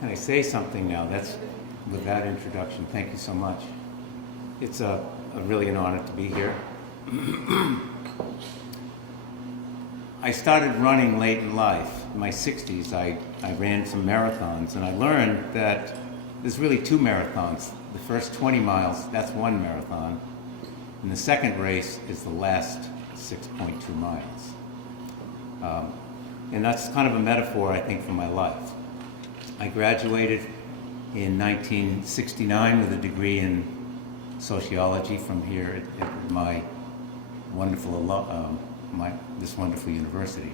can I say something now? That's with that introduction. Thank you so much. It's really an honor to be here. I started running late in life. In my 60s, I ran some marathons, and I learned that there's really two marathons. The first 20 miles, that's one marathon, and the second race is the last 6.2 miles. And that's kind of a metaphor, I think, for my life. I graduated in 1969 with a degree in sociology from here at my wonderful this wonderful university.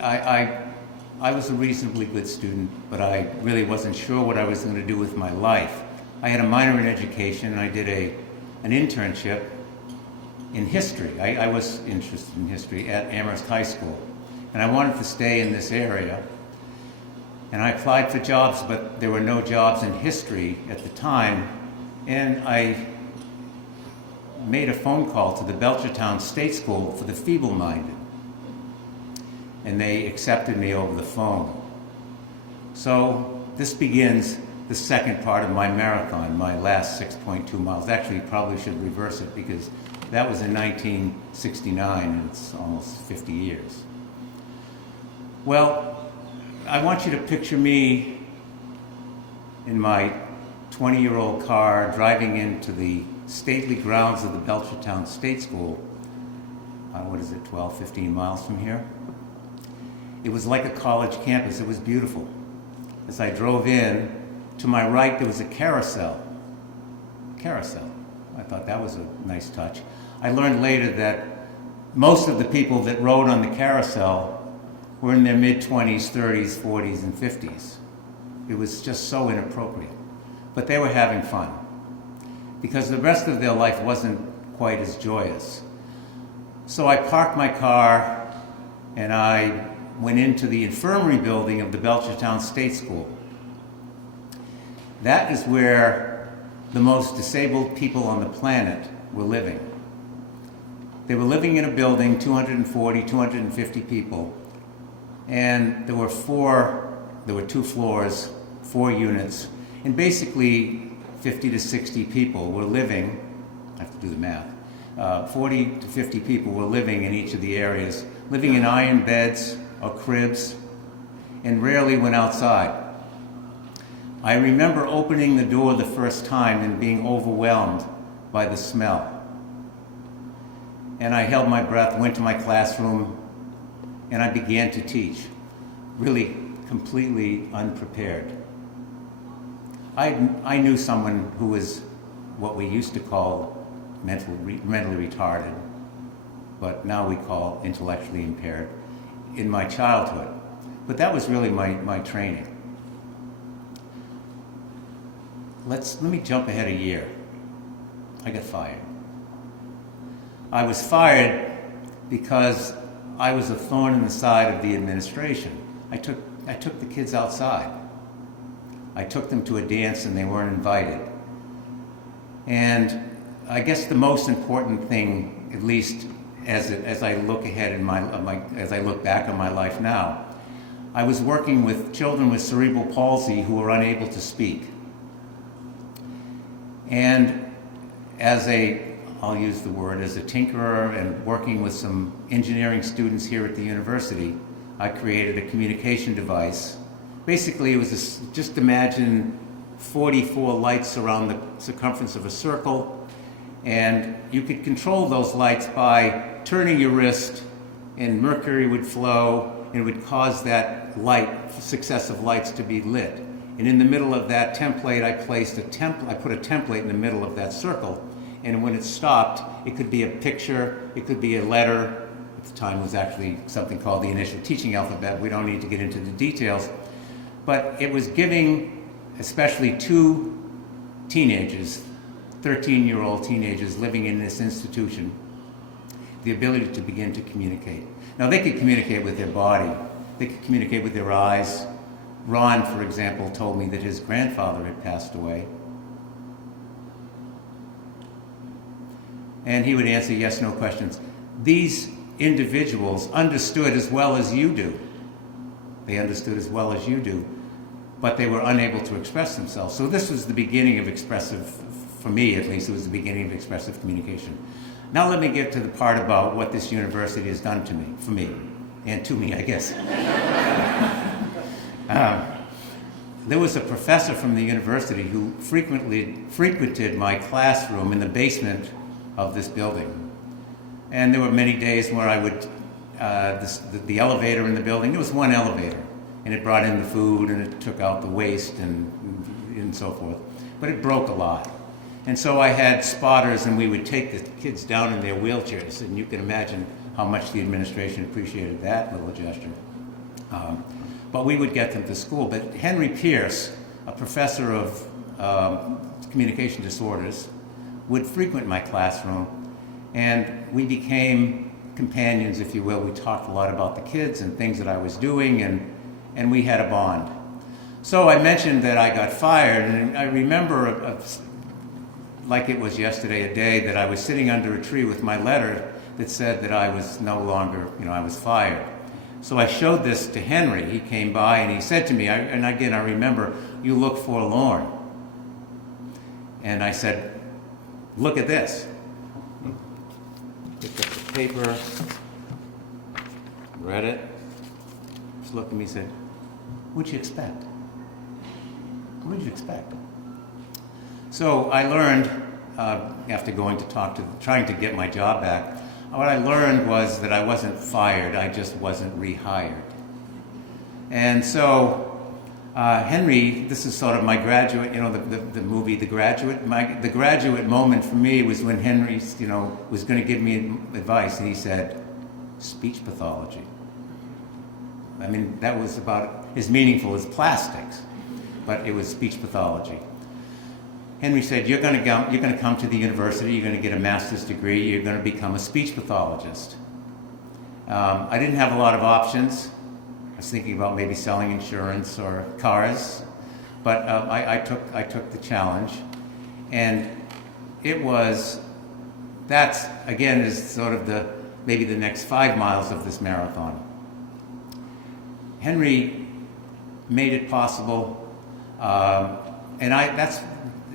I was a reasonably good student, but I really wasn't sure what I was going to do with my life. I had a minor in education, and I did an internship in history. I was interested in history at Amherst High School, and I wanted to stay in this area. And I applied for jobs, but there were no jobs in history at the time, and I made a phone call to the Belchertown State School for the feeble-minded, and they accepted me over the phone. So this begins the second part of my marathon, my last 6.2 miles. Actually, probably should reverse it because that was in 1969, and it's almost 50 years. Well, I want you to picture me in my 20-year-old car driving into the stately grounds of the Belchertown State School. What is it, 12, 15 miles from here? It was like a college campus. It was beautiful. As I drove in, to my right there was a carousel. Carousel. I thought that was a nice touch. I learned later that most of the people that rode on the carousel were in their mid-20s, 30s, 40s, and 50s. It was just so inappropriate. But they were having fun, because the rest of their life wasn't quite as joyous. So I parked my car and I went into the infirmary building of the Belchertown State School. That is where the most disabled people on the planet were living. They were living in a building, 240, 250 people, and there were 2 floors, 4 units, and basically 50 to 60 people were living, I have to do the math, 40 to 50 people were living in each of the areas, living in iron beds or cribs, and rarely went outside. I remember opening the door the first time and being overwhelmed by the smell. And I held my breath, went to my classroom, and I began to teach, really completely unprepared. I knew someone who was what we used to call mentally retarded, but now we call intellectually impaired, in my childhood. But that was really my training. Let me jump ahead a year. I got fired. I was fired because I was a thorn in the side of the administration. I took the kids outside. I took them to a dance and they weren't invited. And I guess the most important thing, at least as I look ahead as I look back on my life now, I was working with children with cerebral palsy who were unable to speak. And I'll use the word, as a tinkerer and working with some engineering students here at the university, I created a communication device. Basically, it was just imagine 44 lights around the circumference of a circle, and you could control those lights by turning your wrist, and mercury would flow, and it would cause that successive lights to be lit. And in the middle of that template, I put a template in the middle of that circle, and when it stopped, it could be a picture, it could be a letter. At the time, it was actually something called the initial teaching alphabet. We don't need to get into the details. But it was giving, especially 2 teenagers, 13-year-old teenagers living in this institution, the ability to begin to communicate. Now, they could communicate with their body. They could communicate with their eyes. Ron, for example, told me that his grandfather had passed away. And he would answer yes, no questions. These individuals understood as well as you do they understood as well as you do, but they were unable to express themselves. So this was the beginning of expressive, for me at least, it was the beginning of expressive communication. Now let me get to the part about what this university has done to me, for me, and to me, I guess. There was a professor from the university who frequented my classroom in the basement of this building. And there were many days where I would, the elevator in the building, there was one elevator, and it brought in the food and it took out the waste and so forth. But it broke a lot. And so I had spotters, and we would take the kids down in their wheelchairs, and you can imagine how much the administration appreciated that little gesture. But we would get them to school. But Henry Pierce, a professor of communication disorders, would frequent my classroom, and we became companions, if you will. We talked a lot about the kids and things that I was doing, and we had a bond. So I mentioned that I got fired, and I remember, like it was yesterday, a day that I was sitting under a tree with my letter that said that I was no longer, I was fired. So I showed this to Henry. He came by and he said to me, and again I remember, "You look forlorn." And I said, "Look at this." Picked up the paper, read it, just looked at me and said, "What'd you expect? What'd you expect?" So I learned, after trying to get my job back, what I learned was that I wasn't fired, I just wasn't rehired. And so Henry, this is sort of my graduate, the movie The Graduate. The graduate moment for me was when Henry, was going to give me advice, and he said, "Speech pathology." I mean, that was about as meaningful as plastics, but it was speech pathology. Henry said, you're going to come to the university, you're going to get a master's degree, you're going to become a speech pathologist. I didn't have a lot of options. I was thinking about maybe selling insurance or cars, but I took the challenge. And that's again is sort of maybe the next 5 miles of this marathon. Henry made it possible, and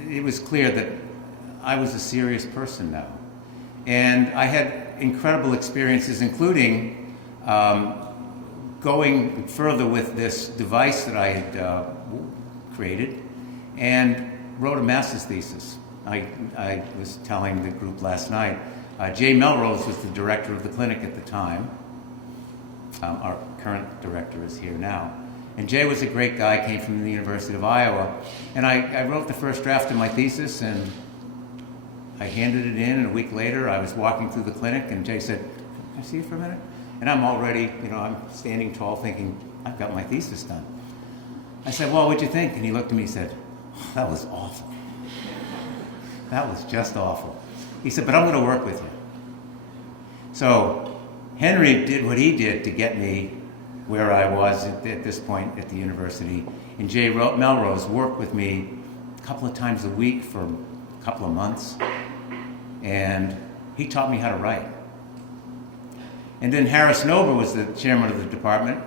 it was clear that I was a serious person now. And I had incredible experiences, including going further with this device that I had created, and wrote a master's thesis. I was telling the group last night, Jay Melrose was the director of the clinic at the time. Our current director is here now. And Jay was a great guy, came from the University of Iowa. And I wrote the first draft of my thesis, and I handed it in, and a week later I was walking through the clinic, and Jay said, "Can I see you for a minute?" And I'm already, I'm standing tall thinking, I've got my thesis done. I said, "Well, what'd you think?" And he looked at me and said, "That was awful. That was just awful." He said, "But I'm going to work with you." So Henry did what he did to get me where I was at this point at the university. And Jay Melrose worked with me a couple of times a week for a couple of months. And he taught me how to write. And then Harris Nober was the chairman of the department.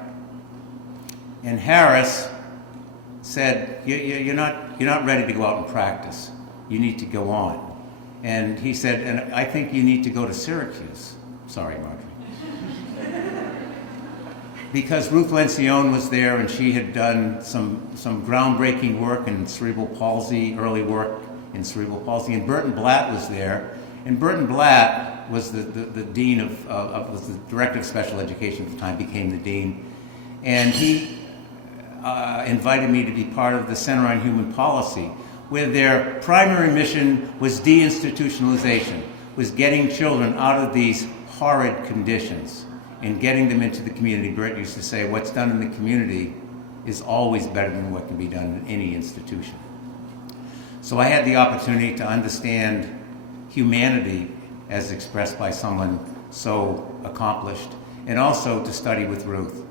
And Harris said, you're not ready to go out and practice. You need to go on. And he said, and I think you need to go to Syracuse. Sorry, Marjorie. Because Ruth Lencioni was there, and she had done some groundbreaking work in cerebral palsy, early work in cerebral palsy, and Burton Blatt was there. And Burton Blatt was the dean was the director of special education at the time, became the dean. And he invited me to be part of the Center on Human Policy, where their primary mission was deinstitutionalization, was getting children out of these horrid conditions and getting them into the community. Brett used to say, what's done in the community is always better than what can be done in any institution. So I had the opportunity to understand humanity as expressed by someone so accomplished, and also to study with Ruth.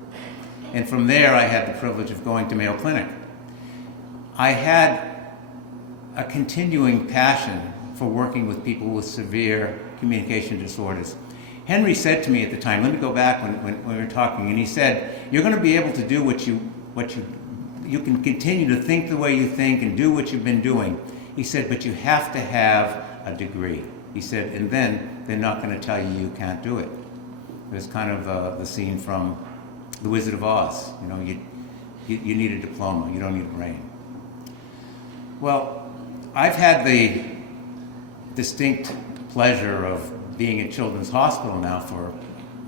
And from there, I had the privilege of going to Mayo Clinic. I had a continuing passion for working with people with severe communication disorders. Henry said to me at the time, let me go back when we were talking, and he said, you're going to be able to do you can continue to think the way you think and do what you've been doing. He said, but you have to have a degree. He said, and then they're not going to tell you you can't do it. It was kind of the scene from The Wizard of Oz. You know, you need a diploma, you don't need a brain. Well, I've had the distinct pleasure of being at Children's Hospital now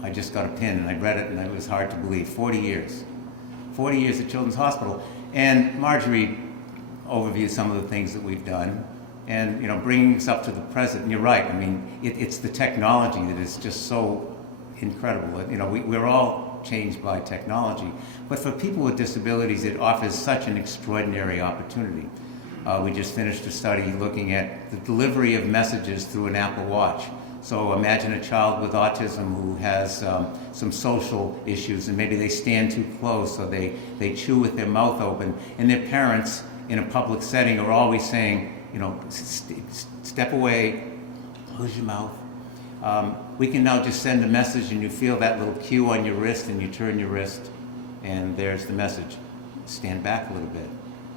I just got a pin and I read it and it was hard to believe, 40 years. 40 years at Children's Hospital. And Marjorie overviewed some of the things that we've done and, you know, bringing us up to the present. And you're right, I mean, it's the technology that is just so incredible. You know, we're all changed by technology. But for people with disabilities, it offers such an extraordinary opportunity. We just finished a study looking at the delivery of messages through an Apple Watch. So imagine a child with autism who has some social issues and maybe they stand too close or they chew with their mouth open, and their parents in a public setting are always saying, you know, step away, close your mouth. We can now just send a message and you feel that little cue on your wrist and you turn your wrist and there's the message. Stand back a little bit.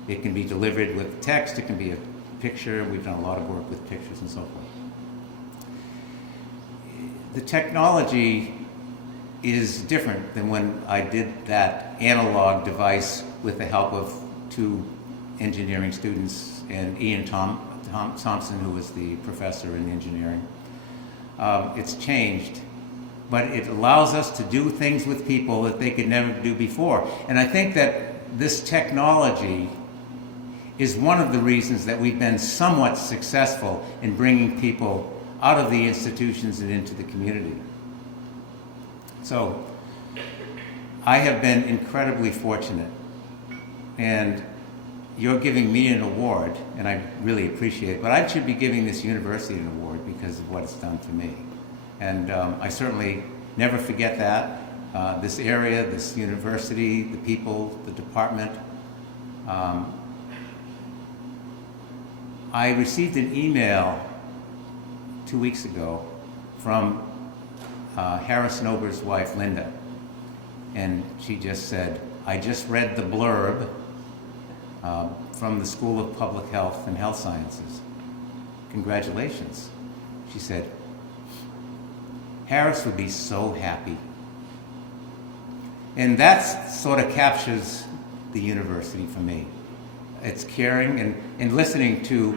It can be delivered with text, it can be a picture. We've done a lot of work with pictures and so forth. The technology is different than when I did that analog device with the help of 2 engineering students and Ian Thompson, who was the professor in engineering. It's changed, but it allows us to do things with people that they could never do before. And I think that this technology is one of the reasons that we've been somewhat successful in bringing people out of the institutions and into the community. So I have been incredibly fortunate, and you're giving me an award, and I really appreciate it, but I should be giving this university an award because of what it's done for me. And I certainly never forget that. This area, this university, the people, the department. I received an email 2 weeks ago from Harris Nober's wife, Linda. And she just said, I just read the blurb from the School of Public Health and Health Sciences. Congratulations. She said, Harris would be so happy. And that sort of captures the university for me. It's caring and listening to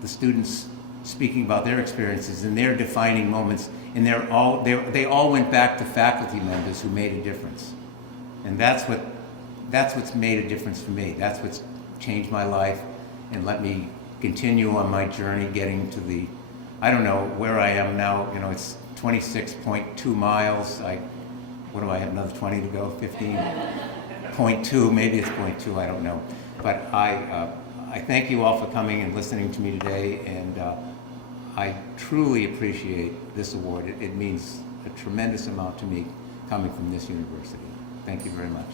the students speaking about their experiences and their defining moments, and they all went back to faculty members who made a difference. And that's what's made a difference for me. That's what's changed my life and let me continue on my journey getting to the, I don't know where I am now, you know, it's 26.2 miles. What do I have, another 20 to go, 15.2, maybe it's 0.2, I don't know. But I thank you all for coming and listening to me today, and I truly appreciate this award. It means a tremendous amount to me coming from this university. Thank you very much.